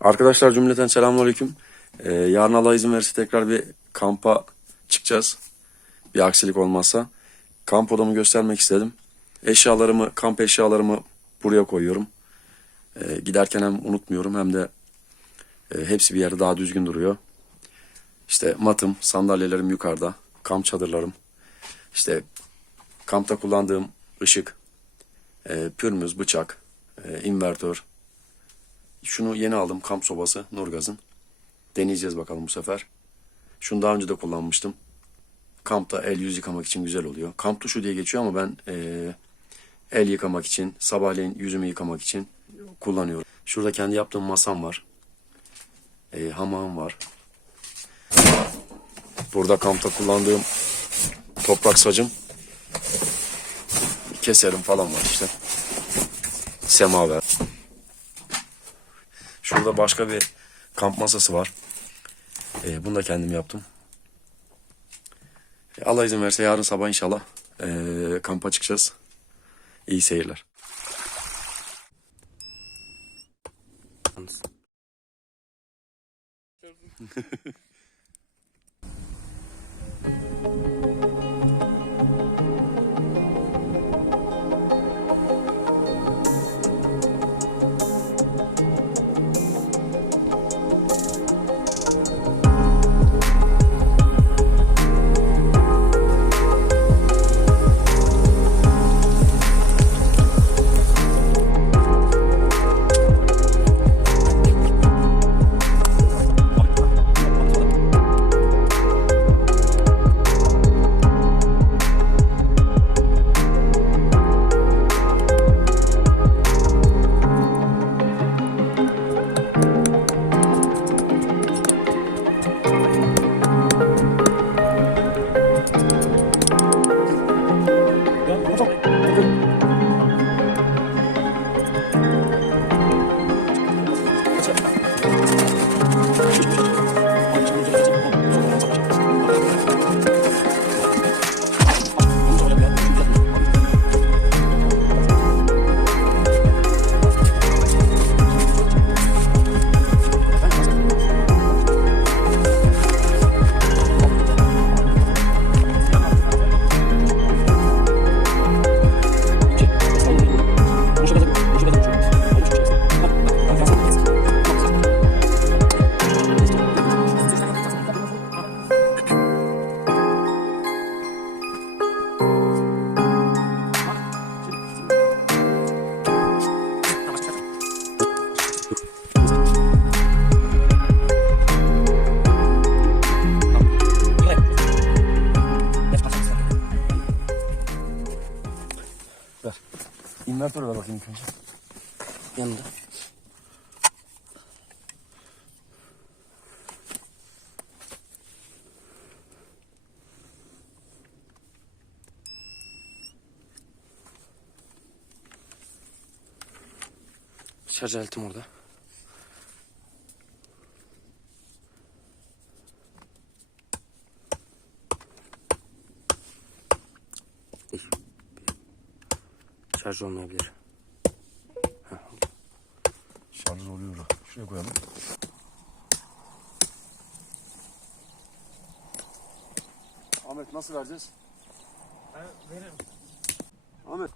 Arkadaşlar cümleten selamünaleyküm. Ee, yarın Allah izin verirse tekrar bir kampa çıkacağız. Bir aksilik olmazsa. Kamp odamı göstermek istedim. Eşyalarımı, kamp eşyalarımı buraya koyuyorum. Ee, giderken hem unutmuyorum hem de e, hepsi bir yerde daha düzgün duruyor. İşte matım, sandalyelerim yukarıda, kamp çadırlarım. İşte kampta kullandığım ışık, e, pürmüz, bıçak, e, invertör, şunu yeni aldım kamp sobası Nurgaz'ın. Deneyeceğiz bakalım bu sefer. Şunu daha önce de kullanmıştım. Kampta el yüz yıkamak için güzel oluyor. Kamp tuşu diye geçiyor ama ben eee, el yıkamak için, sabahleyin yüzümü yıkamak için kullanıyorum. Şurada kendi yaptığım masam var. Eee hamağım var. Burada kampta kullandığım toprak sacım. Keserim falan var işte. Semaver. Şurada başka bir kamp masası var. Ee, bunu da kendim yaptım. Ee, Allah izin verse yarın sabah inşallah ee, kampa çıkacağız. İyi seyirler. İnvertörü bakayım ilk önce. Yanında. Şarj aletim orada. Şarj olmayabilir. Şarj oluyor. Şuraya koyalım. Ahmet nasıl vereceğiz? Veririm. Ahmet.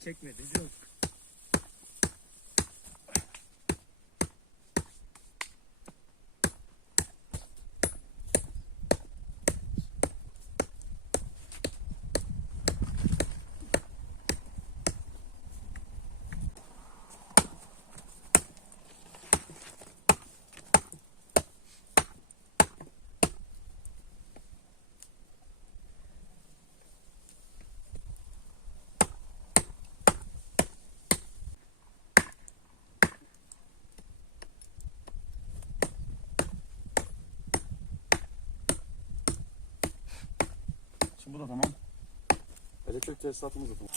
Çekmedi. Yok. Bu da tamam. Elektrik tesisatımız da tamam.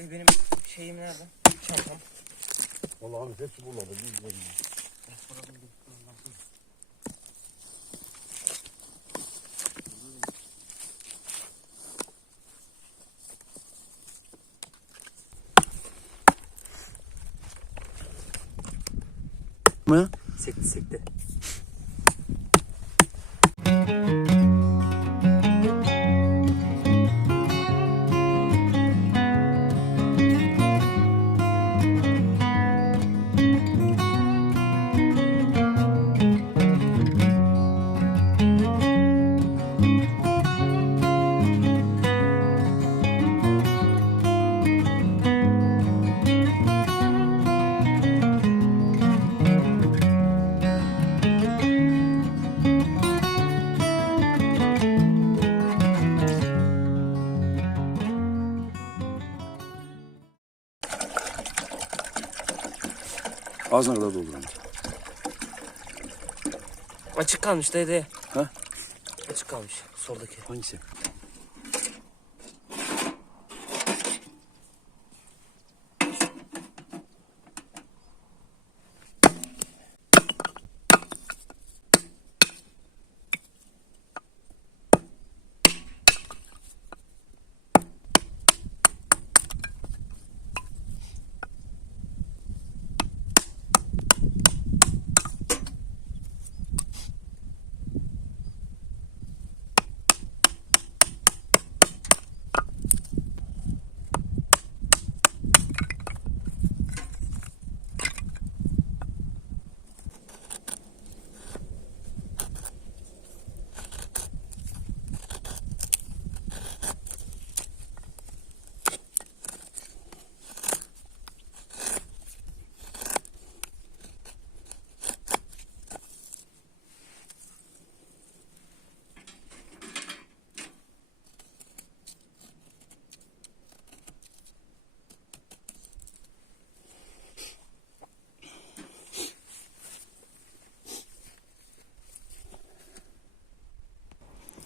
Dayı benim şeyim nerede? Çantam. Vallahi Ahmet hepsi buralarda. Bilmiyorum. Mı? Sekti sekti. Ağzına kadar doldurun. Açık kalmış dayı. Ha? Açık kalmış. Soldaki. Hangisi?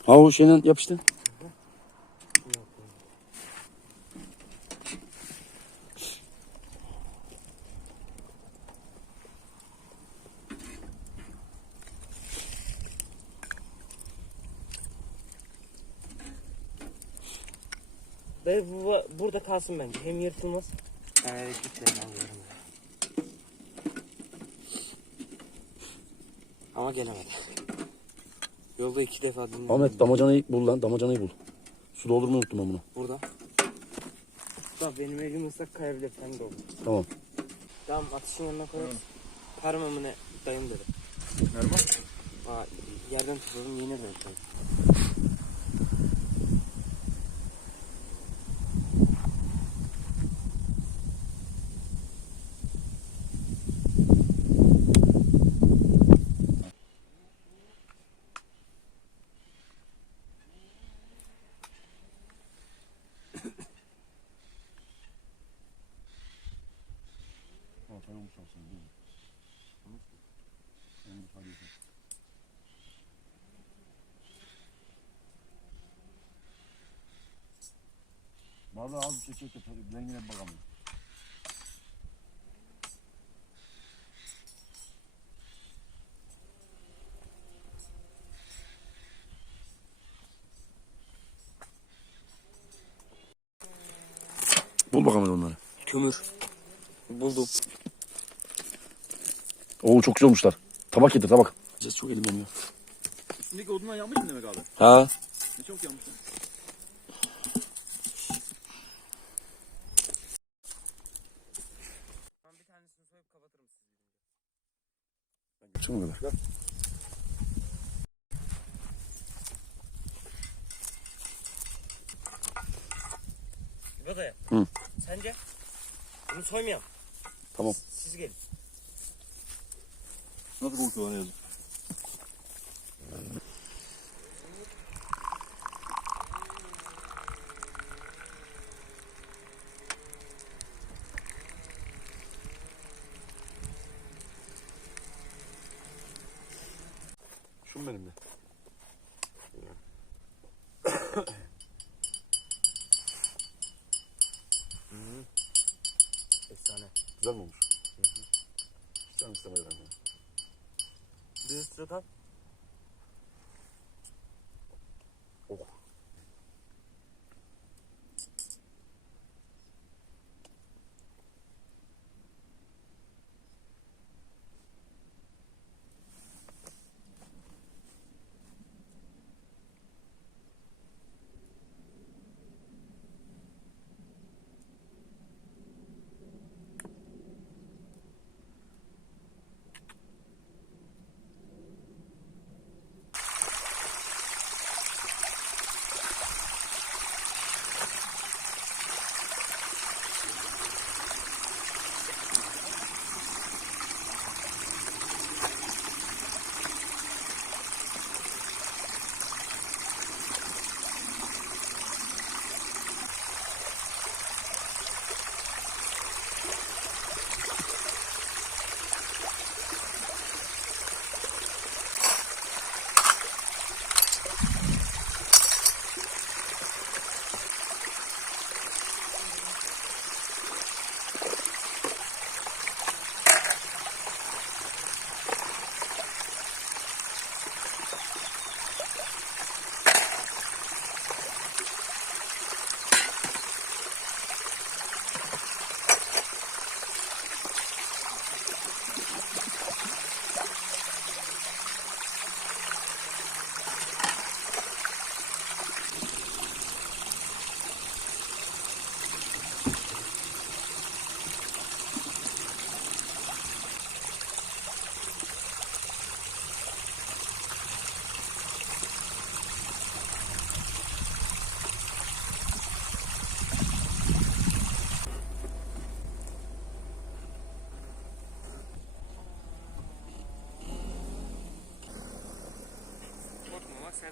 Ha o şeyden yapıştı. Dayı bu, burada kalsın bence. Hem yırtılmaz. Evet gitti. Alıyorum. Ama gelemedi. Yolda iki defa dinledim. Ahmet damacanayı bul lan damacanayı bul. Su doldurmayı unuttum ben bunu. Burada. Bak benim elim ıslak kayabilir. Sen de olur. Tamam. Tamam atışın yanına koyarız. Parmağımı ne dayım dedi. Merhaba. Aa, yerden tutalım yine de Vallahi az bir şey çek de rengine bir bakalım. Bul bakalım onları. Kömür. Buldum. Oo çok güzel olmuşlar. Tabak getir tabak. Çok elim yanıyor. Üstündeki odunlar yanmış mı demek abi? Ha. Ne çok yanmış lan. Çok mu kadar? Bu da Hı. Sence? Bunu soymayalım. Tamam. Siz gelin. Nasıl kokuyor ne yazık? Güzel mi olmuş? Sen istemeden. Bir ısırık al.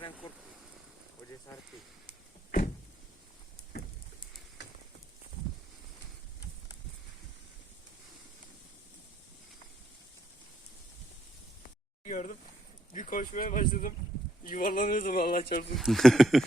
Senden korkma. O cesaret değil. Gördüm. Bir koşmaya başladım. Yuvarlanıyordum Allah çarpsın.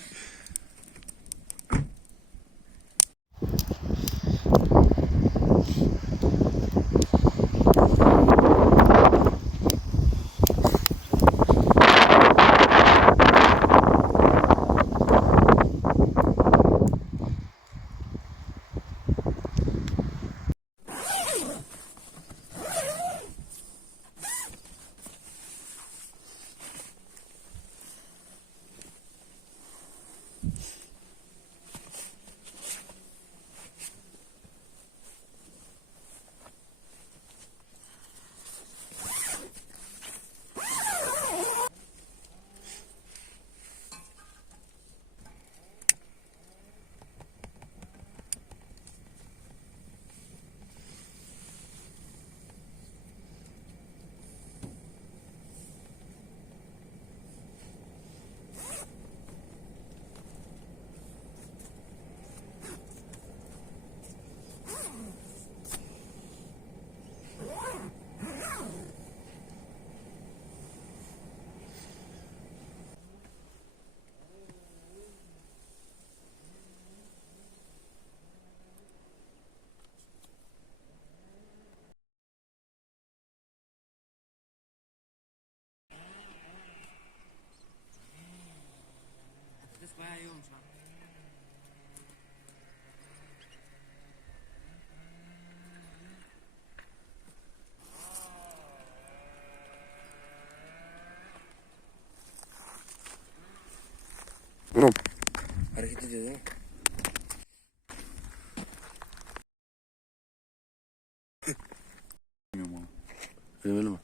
öyle mi?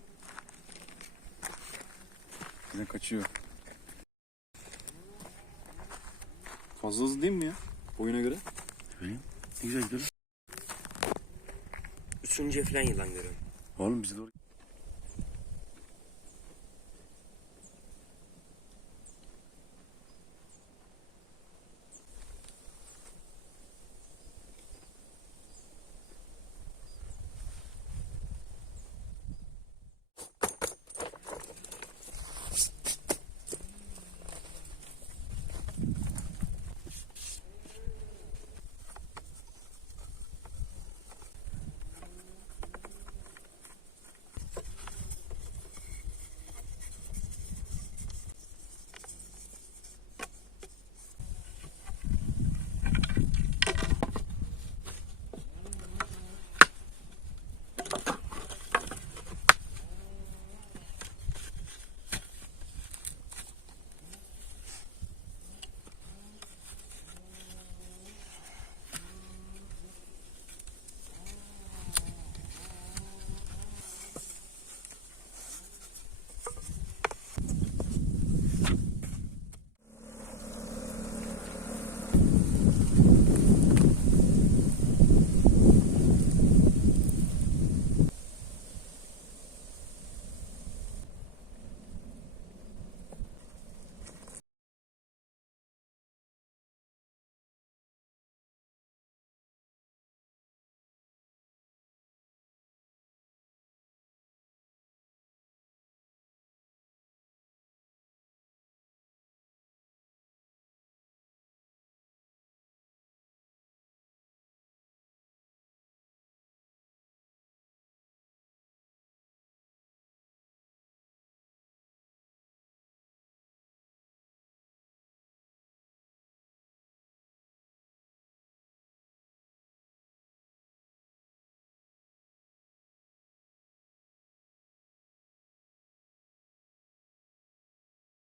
Yine kaçıyor. Fazla hızlı değil mi ya? Oyuna göre. Ne güzel gidiyor. Üçüncü falan yılan görüyorum. Oğlum bize doğru.